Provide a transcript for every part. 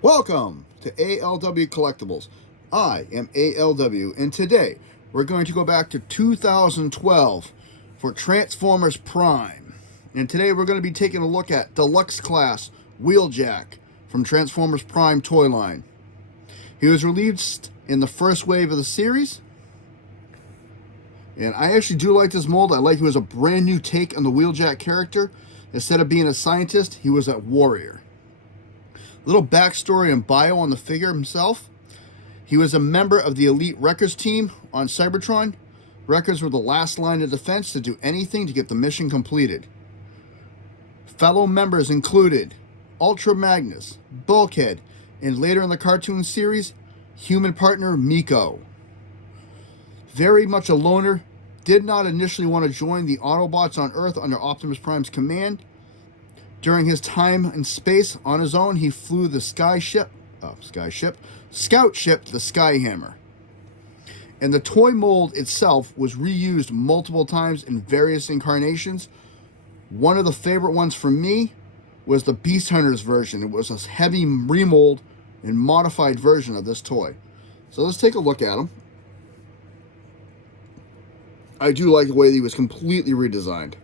Welcome to ALW Collectibles. I am ALW, and today we're going to go back to 2012 for Transformers Prime. And today we're going to be taking a look at Deluxe Class Wheeljack from Transformers Prime toy line. He was released in the first wave of the series, and I actually do like this mold. I like he was a brand new take on the Wheeljack character. Instead of being a scientist, he was a warrior. Little backstory and bio on the figure himself. He was a member of the Elite Wreckers team on Cybertron. Wreckers were the last line of defense to do anything to get the mission completed. Fellow members included Ultra Magnus, Bulkhead, and later in the cartoon series, human partner Miko. Very much a loner, did not initially want to join the Autobots on Earth under Optimus Prime's command. During his time in space on his own, he flew the scout ship, the Skyhammer. And the toy mold itself was reused multiple times in various incarnations. One of the favorite ones for me was the Beast Hunters version. It was a heavy remold and modified version of this toy. So let's take a look at him. I do like the way that he was completely redesigned.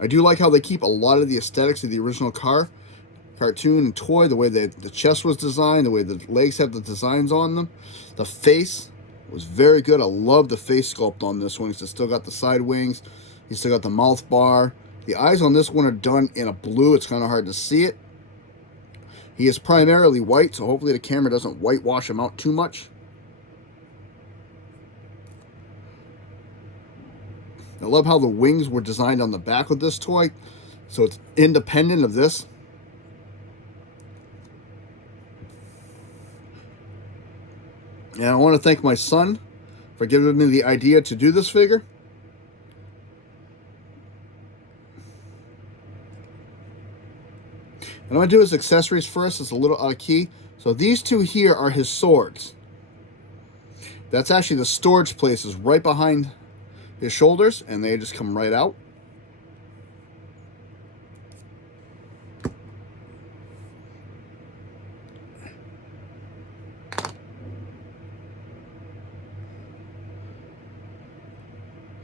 I do like how they keep a lot of the aesthetics of the original cartoon and toy, the way that the chest was designed, the way the legs have the designs on them. The face was very good. I love the face sculpt on this one. He's still got the side wings. He's still got the mouth bar. The eyes on this one are done in a blue. It's kind of hard to see it. He is primarily white, so hopefully the camera doesn't whitewash him out too much. I love how the wings were designed on the back of this toy, so it's independent of this. And I want to thank my son for giving me the idea to do this figure. And I'm going to do his accessories first. It's a little out of key. So these two here are his swords. That's actually the storage places right behind his shoulders, and they just come right out.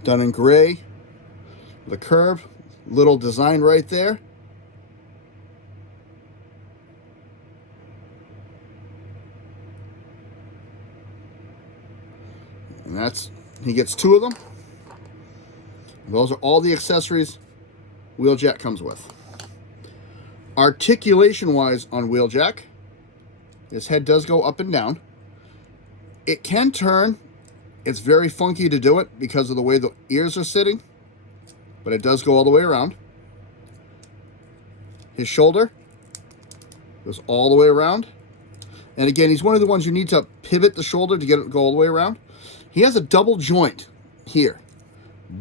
Done in gray, the curve, little design right there. And he gets two of them. Those are all the accessories Wheeljack comes with. Articulation-wise on Wheeljack, his head does go up and down. It can turn. It's very funky to do it because of the way the ears are sitting, but it does go all the way around. His shoulder goes all the way around. And again, he's one of the ones you need to pivot the shoulder to get it to go all the way around. He has a double joint here.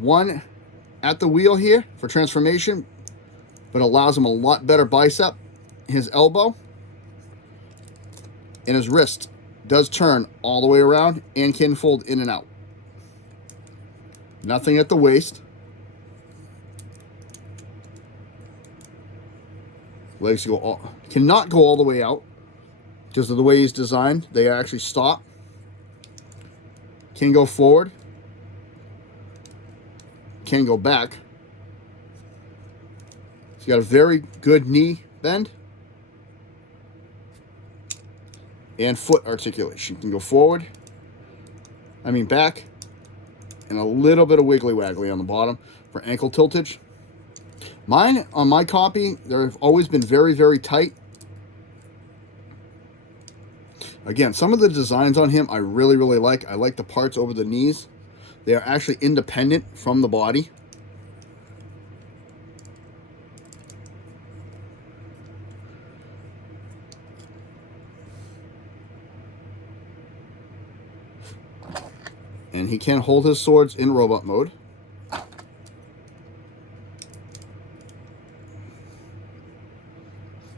One at the wheel here for transformation, but allows him a lot better bicep. His elbow and his wrist does turn all the way around and can fold in and out. Nothing at the waist. Legs cannot go all the way out because of the way he's designed. They actually stop. Can go forward. Can go back. He's got a very good knee bend and foot articulation. Can go forward, back, and a little bit of wiggly waggly on the bottom for ankle tiltage. Mine, on my copy, they've always been very, very tight. Again, some of the designs on him I really, really like. I like the parts over the knees. They are actually independent from the body. And he can hold his swords in robot mode.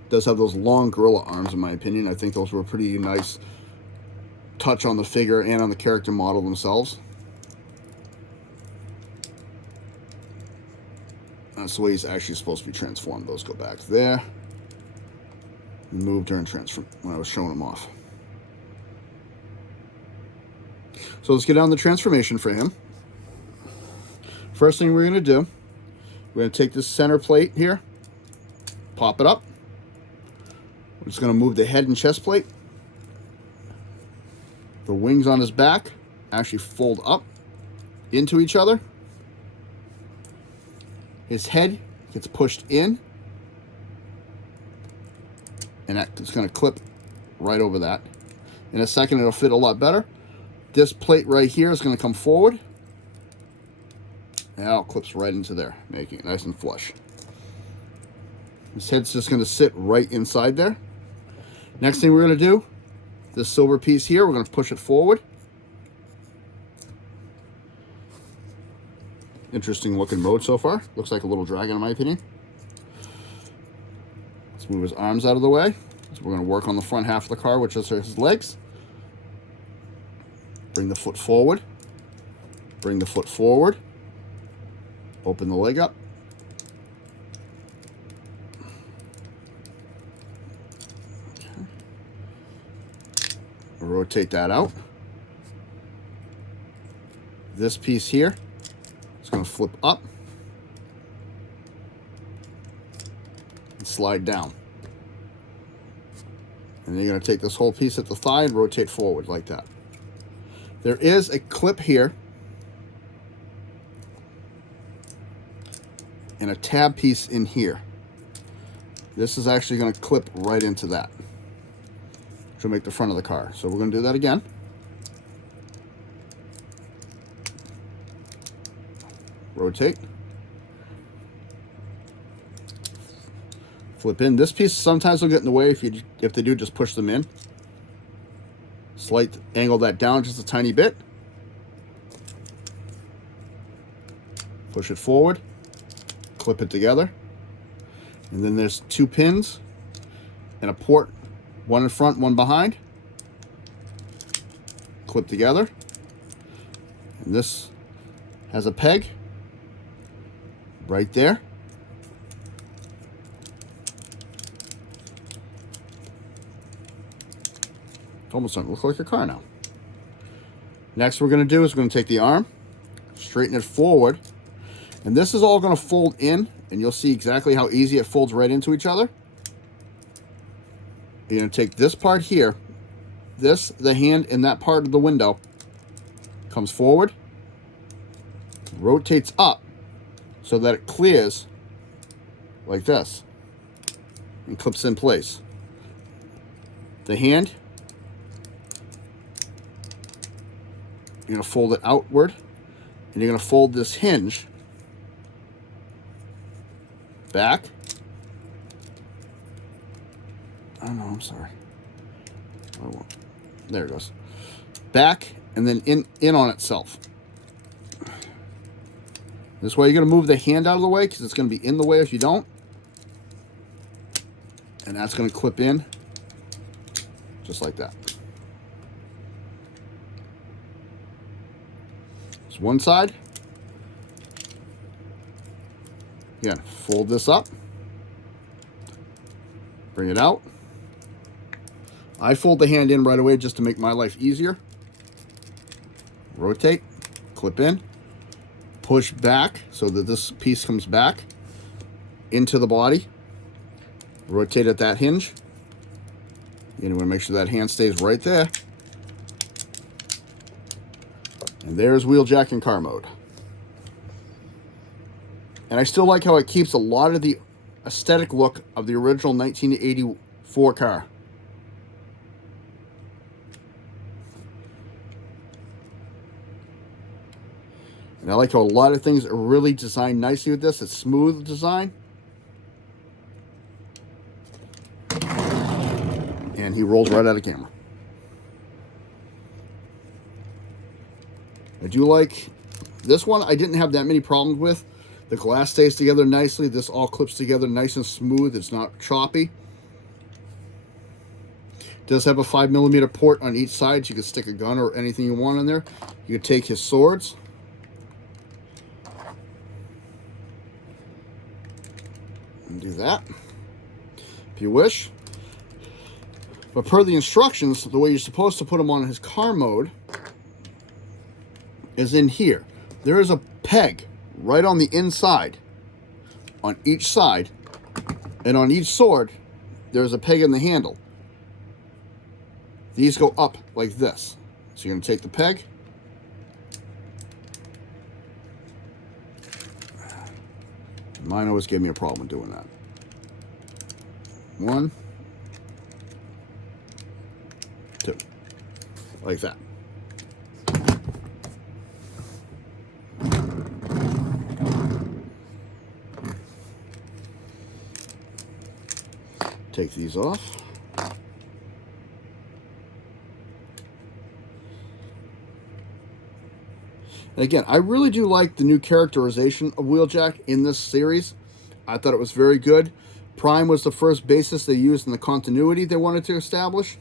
Does have those long gorilla arms, in my opinion. I think those were a pretty nice touch on the figure and on the character model themselves. That's the way he's actually supposed to be transformed. Those go back there. and moved during transfer when I was showing them off. So let's get down the transformation for him. First thing we're going to do, we're going to take this center plate here, pop it up. We're just going to move the head and chest plate. The wings on his back actually fold up into each other. His head gets pushed in, and that's going to clip right over that. In a second, it'll fit a lot better. This plate right here is going to come forward. Now it clips right into there, making it nice and flush. His head's just going to sit right inside there. Next thing we're going to do, this silver piece here, we're going to push it forward. Interesting looking mode so far. Looks like a little dragon in my opinion. Let's move his arms out of the way. So we're going to work on the front half of the car, which is his legs. Bring the foot forward. Bring the foot forward. Open the leg up. Okay. Rotate that out. This piece here is going to flip up and slide down. And then you're going to take this whole piece at the thigh and rotate forward like that. There is a clip here and a tab piece in here. This is actually going to clip right into that, which will make the front of the car. So we're going to do that again. Rotate. Flip in. This piece sometimes will get in the way if they do just push them in. Slight angle that down just a tiny bit. Push it forward. Clip it together. And then there's two pins and a port, one in front, one behind. Clip together. And this has a peg right there. It's almost starting to look like a car now. Next we're going to do is we're going to take the arm, straighten it forward, and this is all going to fold in, and you'll see exactly how easy it folds right into each other. You're going to take this part here, the hand in that part of the window comes forward, rotates up so that it clears like this and clips in place. The hand, you're going to fold it outward, and you're going to fold this hinge back. Oh no, I'm sorry. There it goes. Back and then in on itself. This way you're going to move the hand out of the way because it's going to be in the way if you don't. And that's going to clip in just like that. It's one side. Again, fold this up. Bring it out. I fold the hand in right away just to make my life easier. Rotate, clip in, push back so that this piece comes back into the body. Rotate at that hinge. You want to make sure that hand stays right there. And there's Wheeljack in car mode. And I still like how it keeps a lot of the aesthetic look of the original 1984 car. And I like how a lot of things are really designed nicely with this. It's smooth design. And he rolls right out of camera. I do like this one. I didn't have that many problems with. The glass stays together nicely. This all clips together nice and smooth. It's not choppy. It does have a 5mm port on each side, so you can stick a gun or anything you want in there. You can take his swords. And do that if you wish. But per the instructions, the way you're supposed to put him on his car mode is in here. There is a peg right on the inside, on each side, and on each sword, there's a peg in the handle. These go up like this. So you're going to take the peg. Mine always gave me a problem doing that. 1, 2. Like that. Take these off. And again, I really do like the new characterization of Wheeljack in this series. I thought it was very good. Prime was the first basis they used in the continuity they wanted to establish.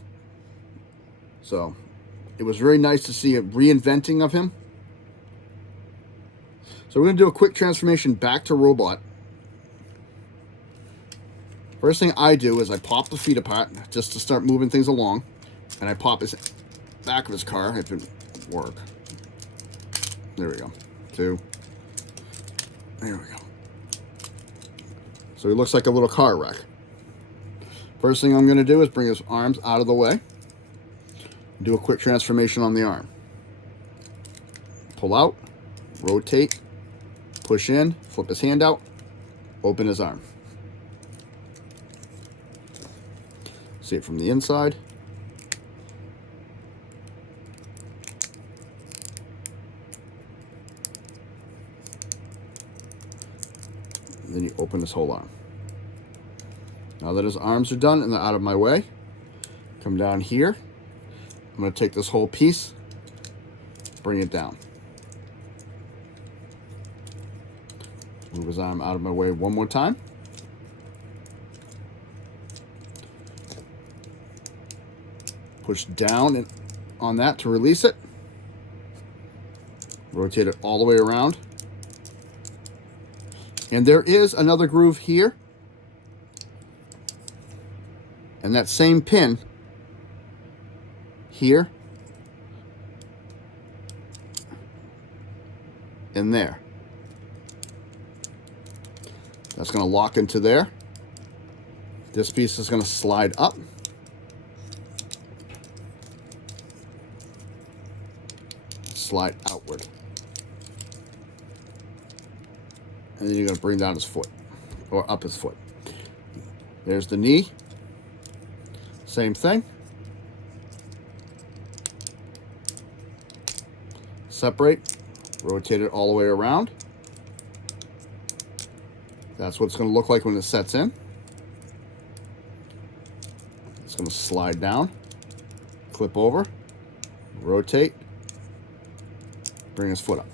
So, it was very nice to see a reinventing of him. So we're going to do a quick transformation back to robot. First thing I do is I pop the feet apart just to start moving things along. And I pop his back of his car if it work. There we go. 2. There we go. So he looks like a little car wreck. First thing I'm going to do is bring his arms out of the way. Do a quick transformation on the arm. Pull out, rotate, push in, flip his hand out, open his arm. See it from the inside. And then you open his whole arm. Now that his arms are done and they're out of my way, come down here. I'm going to take this whole piece, bring it down. Move his arm out of my way one more time. Push down and on that to release it. Rotate it all the way around. And there is another groove here. And that same pin here and there. That's going to lock into there. This piece is going to slide up. Slide outward. And then you're going to bring down his foot, or up his foot. There's the knee. Same thing. Separate, rotate it all the way around. That's what it's going to look like when it sets in. It's going to slide down, clip over, rotate, bring his foot up.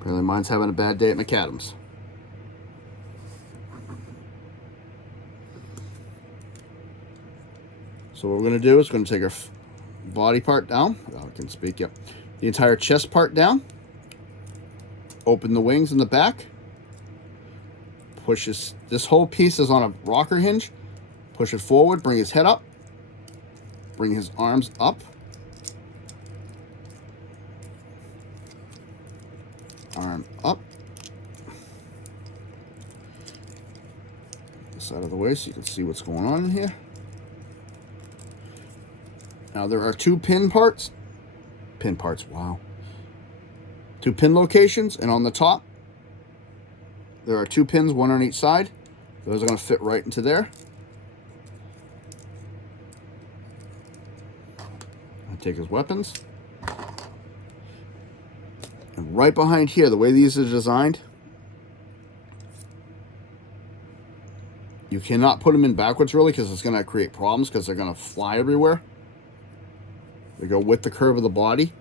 Apparently mine's having a bad day at McAdams. So what we're going to do is going to take our body part down. Oh, I can speak, yep. The entire chest part down. Open the wings in the back. Push this whole piece is on a rocker hinge. Push it forward, bring his head up. Bring his arms up. Arm up. This out of the way so you can see what's going on in here. Now there are 2 pin parts. Pin parts, wow. 2 pin locations, and on the top, there are 2 pins, one on each side. Those are going to fit right into there. I take his weapons. And right behind here, the way these are designed, you cannot put them in backwards really because it's going to create problems because they're going to fly everywhere. They go with the curve of the body.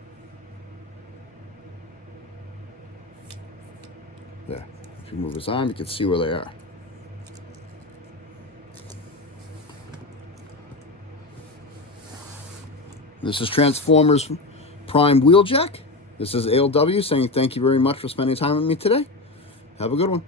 There. If you move his arm, you can see where they are. This is Transformers Prime Wheeljack. This is ALW saying thank you very much for spending time with me today. Have a good one.